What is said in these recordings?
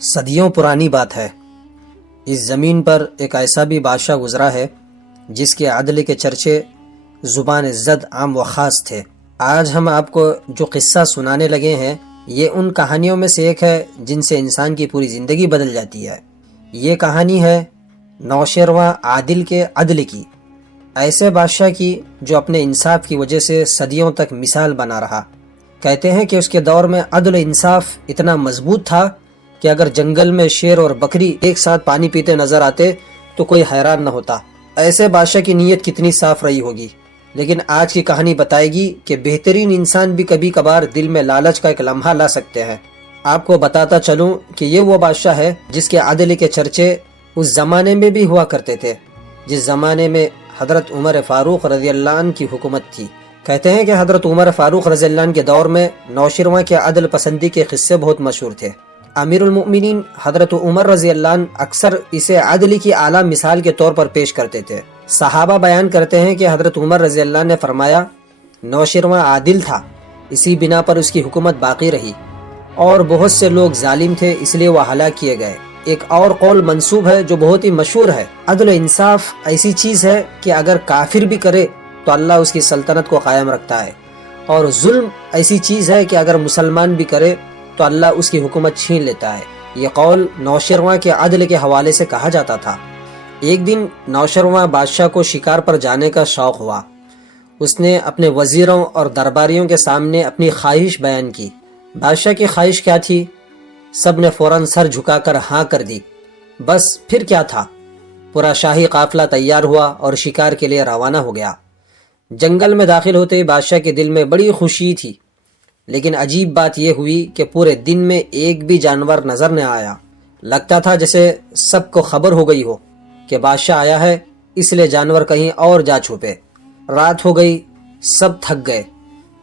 صدیوں پرانی بات ہے، اس زمین پر ایک ایسا بھی بادشاہ گزرا ہے جس کے عدل کے چرچے زبان زد عام و خاص تھے۔ آج ہم آپ کو جو قصہ سنانے لگے ہیں یہ ان کہانیوں میں سے ایک ہے جن سے انسان کی پوری زندگی بدل جاتی ہے۔ یہ کہانی ہے نوشیروان عادل کے عدل کی، ایسے بادشاہ کی جو اپنے انصاف کی وجہ سے صدیوں تک مثال بنا رہا۔ کہتے ہیں کہ اس کے دور میں عدل و انصاف اتنا مضبوط تھا کہ اگر جنگل میں شیر اور بکری ایک ساتھ پانی پیتے نظر آتے تو کوئی حیران نہ ہوتا۔ ایسے بادشاہ کی نیت کتنی صاف رہی ہوگی۔ لیکن آج کی کہانی بتائے گی کہ بہترین انسان بھی کبھی کبھار دل میں لالچ کا ایک لمحہ لا سکتے ہیں۔ آپ کو بتاتا چلوں کہ یہ وہ بادشاہ ہے جس کے عدل کے چرچے اس زمانے میں بھی ہوا کرتے تھے جس زمانے میں حضرت عمر فاروق رضی اللہ عنہ کی حکومت تھی۔ کہتے ہیں کہ حضرت عمر فاروق رضی اللہ عنہ کے دور میں نوشیروان کے عدل پسندی کے قصے بہت مشہور تھے۔ امیر المؤمنین حضرت عمر رضی اللہ عنہ اکثر اسے عدل کی اعلیٰ مثال کے طور پر پیش کرتے تھے۔ صحابہ بیان کرتے ہیں کہ حضرت عمر رضی اللہ عنہ نے فرمایا نوشیروان عادل تھا، اسی بنا پر اس کی حکومت باقی رہی، اور بہت سے لوگ ظالم تھے اس لیے وہ ہلاک کیے گئے۔ ایک اور قول منسوب ہے جو بہت ہی مشہور ہے، عدل و انصاف ایسی چیز ہے کہ اگر کافر بھی کرے تو اللہ اس کی سلطنت کو قائم رکھتا ہے، اور ظلم ایسی چیز ہے کہ اگر مسلمان بھی کرے تو اللہ اس کی حکومت چھین لیتا ہے۔ یہ قول نوشیروان کے عدل کے حوالے سے کہا جاتا تھا۔ ایک دن نوشیروان بادشاہ کو شکار پر جانے کا شوق ہوا۔ اس نے اپنے وزیروں اور درباریوں کے سامنے اپنی خواہش بیان کی۔ بادشاہ کی خواہش کیا تھی؟ سب نے فوراً سر جھکا کر ہاں کر دی۔ بس پھر کیا تھا؟ پورا شاہی قافلہ تیار ہوا اور شکار کے لیے روانہ ہو گیا۔ جنگل میں داخل ہوتے ہی بادشاہ کے دل میں بڑی خوشی تھی، لیکن عجیب بات یہ ہوئی کہ پورے دن میں ایک بھی جانور نظر نہ آیا۔ لگتا تھا جیسے سب کو خبر ہو گئی ہو کہ بادشاہ آیا ہے، اس لیے جانور کہیں اور جا چھپے۔ رات ہو گئی، سب تھک گئے،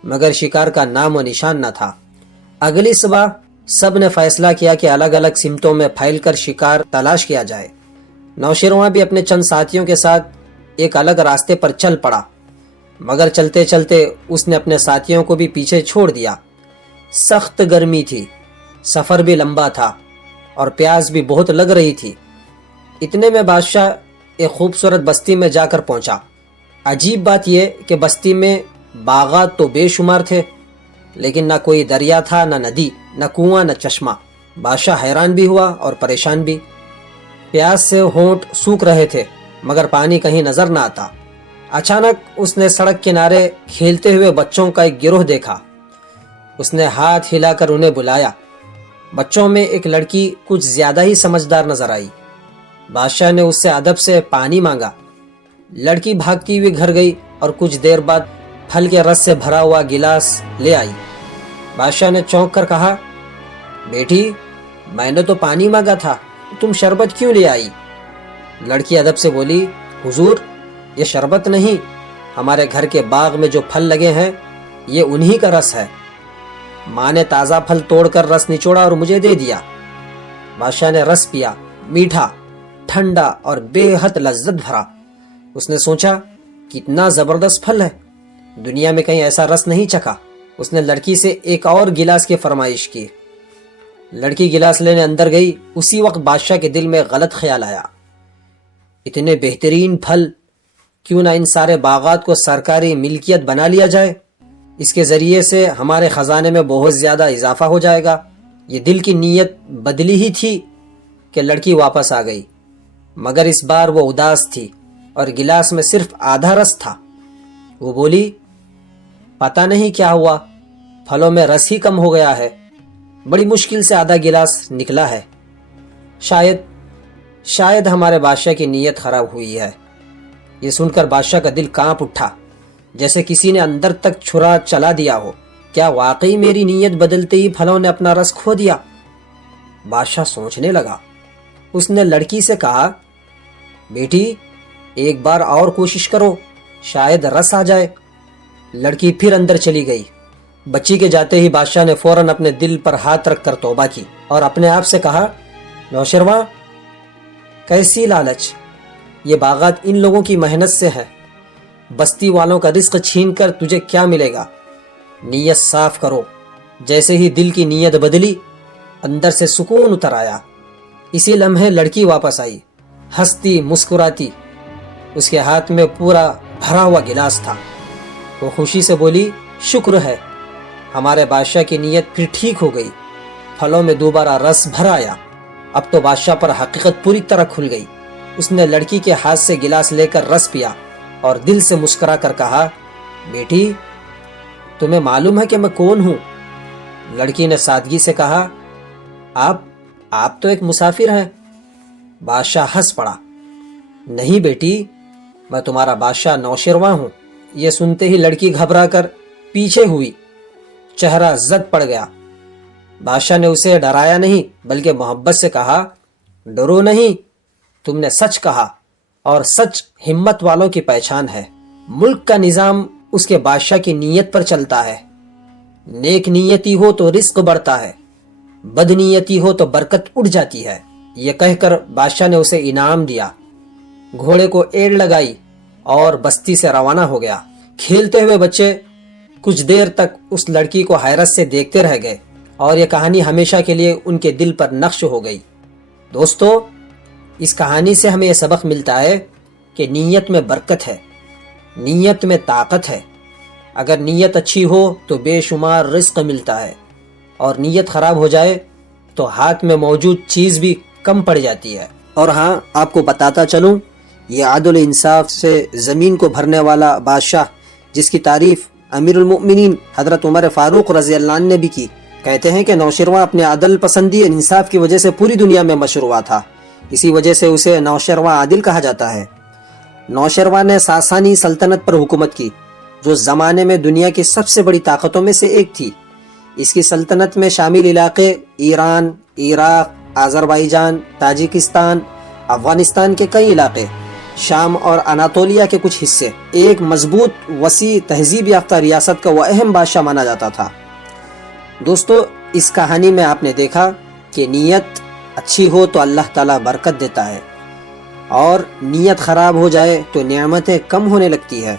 مگر شکار کا نام و نشان نہ تھا۔ اگلی صبح سب نے فیصلہ کیا کہ الگ الگ سمتوں میں پھیل کر شکار تلاش کیا جائے۔ نوشیروان بھی اپنے چند ساتھیوں کے ساتھ ایک الگ راستے پر چل پڑا، مگر چلتے چلتے اس نے اپنے ساتھیوں کو بھی پیچھے چھوڑ دیا۔ سخت گرمی تھی، سفر بھی لمبا تھا، اور پیاس بھی بہت لگ رہی تھی۔ اتنے میں بادشاہ ایک خوبصورت بستی میں جا کر پہنچا۔ عجیب بات یہ کہ بستی میں باغات تو بے شمار تھے، لیکن نہ کوئی دریا تھا، نہ ندی، نہ کنواں، نہ چشمہ۔ بادشاہ حیران بھی ہوا اور پریشان بھی۔ پیاس سے ہونٹ سوکھ رہے تھے، مگر پانی کہیں نظر نہ آتا۔ اچانک اس نے سڑک کنارے کھیلتے ہوئے بچوں کا ایک گروہ دیکھا۔ اس نے ہاتھ ہلا کر انہیں بلایا۔ بچوں میں ایک لڑکی کچھ زیادہ ہی سمجھدار نظر آئی۔ بادشاہ نے اس سے ادب سے پانی مانگا۔ لڑکی بھاگتی ہوئی گھر گئی اور کچھ دیر بعد پھل کے رس سے بھرا ہوا گلاس لے آئی۔ بادشاہ نے چونک کر کہا، بیٹی، میں نے تو پانی مانگا تھا، تم شربت کیوں لے آئی؟ لڑکی ادب سے بولی، حضور، یہ شربت نہیں، ہمارے گھر کے باغ میں جو پھل لگے ہیں یہ انہی کا رس ہے۔ ماں نے تازہ پھل توڑ کر رس نچوڑا اور مجھے دے دیا۔ بادشاہ نے رس پیا، میٹھا، ٹھنڈا اور بے حد لذت بھرا۔ اس نے سوچا کتنا زبردست پھل ہے، دنیا میں کہیں ایسا رس نہیں چکھا۔ اس نے لڑکی سے ایک اور گلاس کی فرمائش کی۔ لڑکی گلاس لینے اندر گئی، اسی وقت بادشاہ کے دل میں غلط خیال آیا۔ اتنے بہترین پھل، کیوں نہ ان سارے باغات کو سرکاری ملکیت بنا لیا جائے؟ اس کے ذریعے سے ہمارے خزانے میں بہت زیادہ اضافہ ہو جائے گا۔ یہ دل کی نیت بدلی ہی تھی کہ لڑکی واپس آ گئی، مگر اس بار وہ اداس تھی اور گلاس میں صرف آدھا رس تھا۔ وہ بولی، پتہ نہیں کیا ہوا، پھلوں میں رس ہی کم ہو گیا ہے، بڑی مشکل سے آدھا گلاس نکلا ہے۔ شاید ہمارے بادشاہ کی نیت خراب ہوئی ہے۔ یہ سن کر بادشاہ کا دل کانپ اٹھا، جیسے کسی نے اندر تک چھرا چلا دیا ہو۔ کیا واقعی میری نیت بدلتے ہی پھلوں نے اپنا رس کھو دیا؟ بادشاہ سوچنے لگا۔ اس نے لڑکی سے کہا، بیٹی، ایک بار اور کوشش کرو، شاید رس آ جائے۔ لڑکی پھر اندر چلی گئی۔ بچی کے جاتے ہی بادشاہ نے فوراً اپنے دل پر ہاتھ رکھ کر توبہ کی اور اپنے آپ سے کہا، نوشیروان، کیسی لالچ! یہ باغات ان لوگوں کی محنت سے ہے، بستی والوں کا رزق چھین کر تجھے کیا ملے گا؟ نیت صاف کرو۔ جیسے ہی دل کی نیت بدلی، اندر سے سکون اتر آیا۔ اسی لمحے لڑکی واپس آئی، ہنستی مسکراتی، اس کے ہاتھ میں پورا بھرا ہوا گلاس تھا۔ وہ خوشی سے بولی، شکر ہے، ہمارے بادشاہ کی نیت پھر ٹھیک ہو گئی، پھلوں میں دوبارہ رس بھر آیا۔ اب تو بادشاہ پر حقیقت پوری طرح کھل گئی۔ اس نے لڑکی کے ہاتھ سے گلاس لے کر رس پیا اور دل سے مسکرا کر کہا، بیٹی تمہیں معلوم ہے کہ میں کون ہوں؟ لڑکی نے سادگی سے کہا، آپ تو ایک مسافر ہیں۔ بادشاہ ہنس پڑا، نہیں بیٹی، میں تمہارا بادشاہ نوشرواں ہوں۔ یہ سنتے ہی لڑکی گھبرا کر پیچھے ہوئی، چہرہ زد پڑ گیا۔ بادشاہ نے اسے ڈرایا نہیں بلکہ محبت سے کہا، ڈرو نہیں، تم نے سچ کہا، اور سچ ہمت والوں کی پہچان ہے۔ ملک کا نظام اس کے بادشاہ کی نیت پر چلتا ہے۔ نیک نیتی ہو تو رزق بڑھتا ہے، بد نیتی ہو تو برکت اٹھ جاتی ہے۔ یہ کہہ کر بادشاہ نے اسے انعام دیا، گھوڑے کو ایڑ لگائی اور بستی سے روانہ ہو گیا۔ کھیلتے ہوئے بچے کچھ دیر تک اس لڑکی کو حیرت سے دیکھتے رہ گئے اور یہ کہانی ہمیشہ کے لیے ان کے دل پر نقش ہو گئی۔ دوستو، اس کہانی سے ہمیں یہ سبق ملتا ہے کہ نیت میں برکت ہے، نیت میں طاقت ہے۔ اگر نیت اچھی ہو تو بے شمار رزق ملتا ہے، اور نیت خراب ہو جائے تو ہاتھ میں موجود چیز بھی کم پڑ جاتی ہے۔ اور ہاں، آپ کو بتاتا چلوں، یہ عدل انصاف سے زمین کو بھرنے والا بادشاہ، جس کی تعریف امیر المؤمنین حضرت عمر فاروق رضی اللہ عنہ نے بھی کی، کہتے ہیں کہ نوشرواں اپنے عدل پسندی اور انصاف کی وجہ سے پوری دنیا میں مشہور تھا۔ اسی وجہ سے اسے نوشرواں عادل کہا جاتا ہے۔ نوشرواں نے ساسانی سلطنت پر حکومت کی، جو زمانے میں دنیا کی سب سے بڑی طاقتوں میں سے ایک تھی۔ اس کی سلطنت میں شامل علاقے ایران، عراق، آذربائیجان، تاجکستان، افغانستان کے کئی علاقے، شام اور اناطولیہ کے کچھ حصے، ایک مضبوط وسیع تہذیب یافتہ ریاست کا وہ اہم بادشاہ مانا جاتا تھا۔ دوستو، اس کہانی میں آپ نے دیکھا کہ نیت اچھی ہو تو اللہ تعالیٰ برکت دیتا ہے، اور نیت خراب ہو جائے تو نعمتیں کم ہونے لگتی ہے۔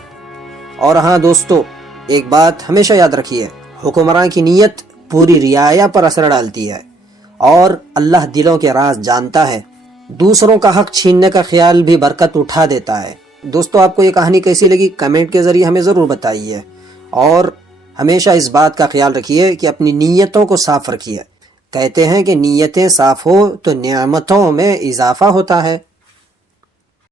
اور ہاں دوستو، ایک بات ہمیشہ یاد رکھیے، حکمراں کی نیت پوری رعایا پر اثر ڈالتی ہے، اور اللہ دلوں کے راز جانتا ہے۔ دوسروں کا حق چھیننے کا خیال بھی برکت اٹھا دیتا ہے۔ دوستو، آپ کو یہ کہانی کیسی لگی کمنٹ کے ذریعے ہمیں ضرور بتائیے، اور ہمیشہ اس بات کا خیال رکھیے کہ اپنی نیتوں کو صاف رکھیے۔ کہتے ہیں کہ نیتیں صاف ہو تو نعمتوں میں اضافہ ہوتا ہے۔